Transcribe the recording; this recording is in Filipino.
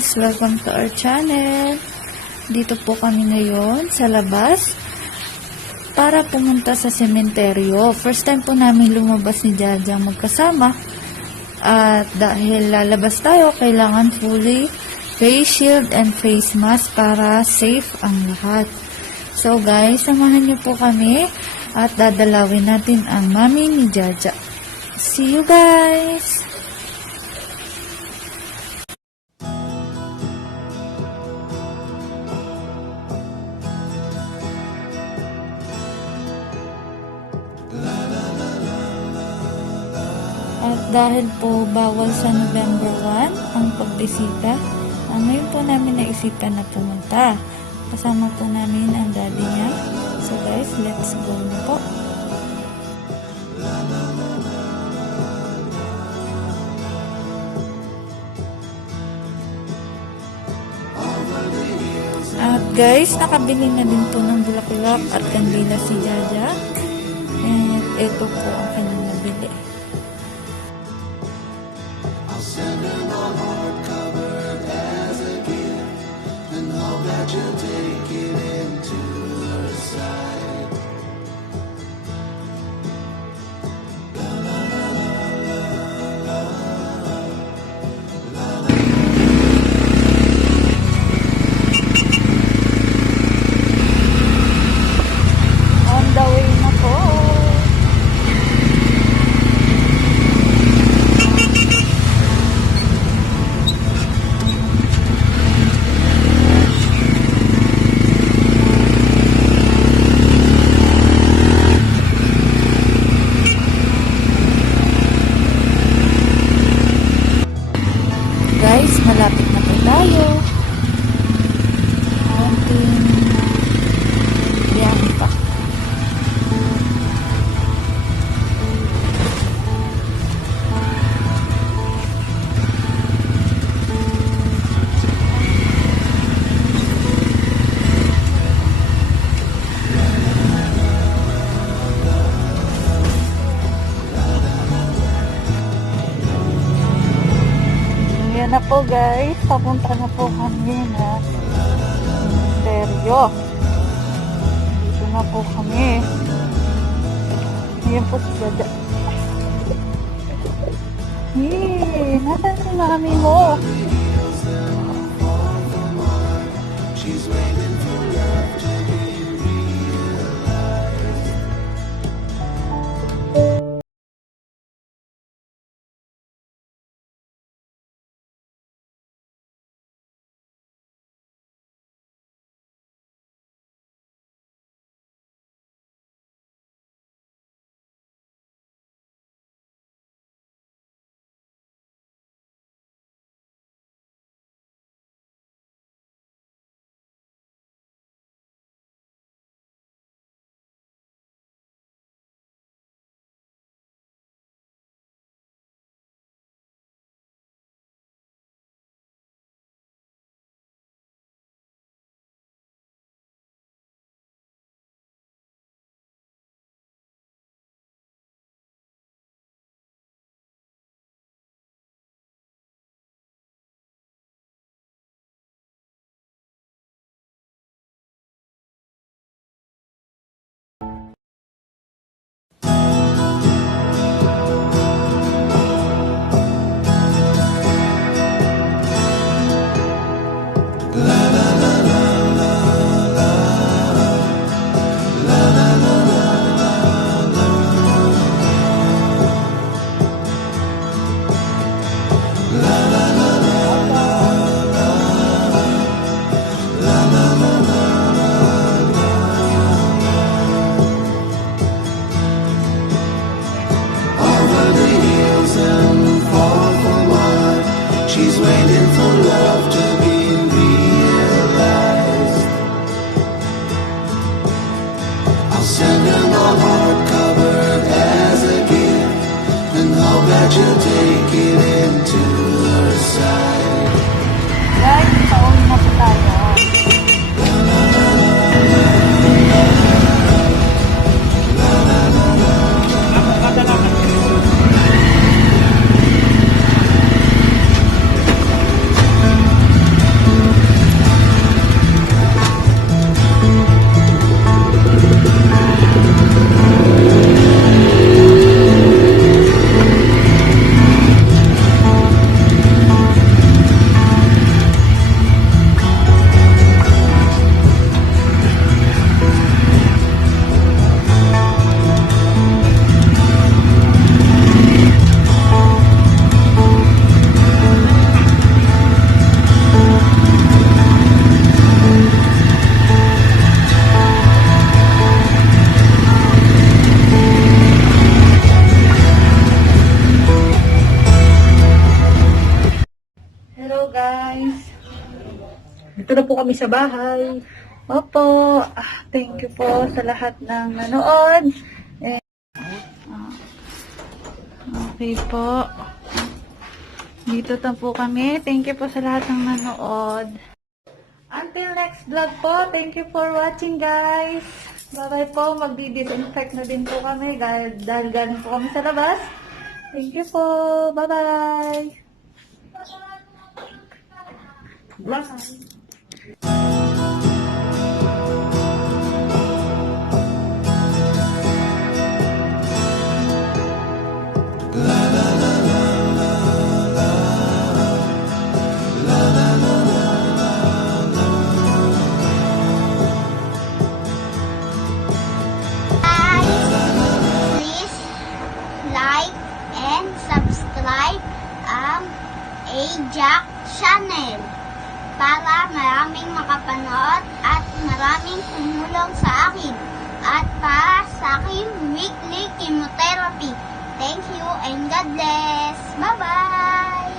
guys! Welcome to our channel. Dito po kami ngayon sa labas para pumunta sa sementeryo. First time po namin lumabas ni Jaja magkasama. At dahil lalabas tayo, kailangan fully face shield and face mask para safe ang lahat. So guys, samahan niyo po kami at dadalawin natin ang mami ni Jaja. See you guys! At dahil po bawal sa November 1 ang pagbisita, ang ngayon po namin naisipan na pumunta. Kasama po namin ang daddy niya. So guys, let's go na po. At guys, nakabili na din po ng bulaklak at kandila si Jaja. At ito po ang po guys, papunta na po kami na Seryo. Dito na po kami. Ayan po si Dada. Hey, nasan si mami mo? Send in a heart covered as a gift, and hope that take it into her side. Ito na po kami sa bahay. Opo. Ah, thank you po sa lahat ng nanood. Eh, ah, okay po. Dito na po kami. Thank you po sa lahat ng nanood. Until next vlog po, thank you for watching guys. Bye-bye po. Magdi-disinfect na din po kami dahil, dahil galing po kami sa labas. Thank you po. Bye-bye. Bye. 嗯。Tumulong sa akin at para sa akin weekly chemotherapy. Thank you and God bless. Bye-bye!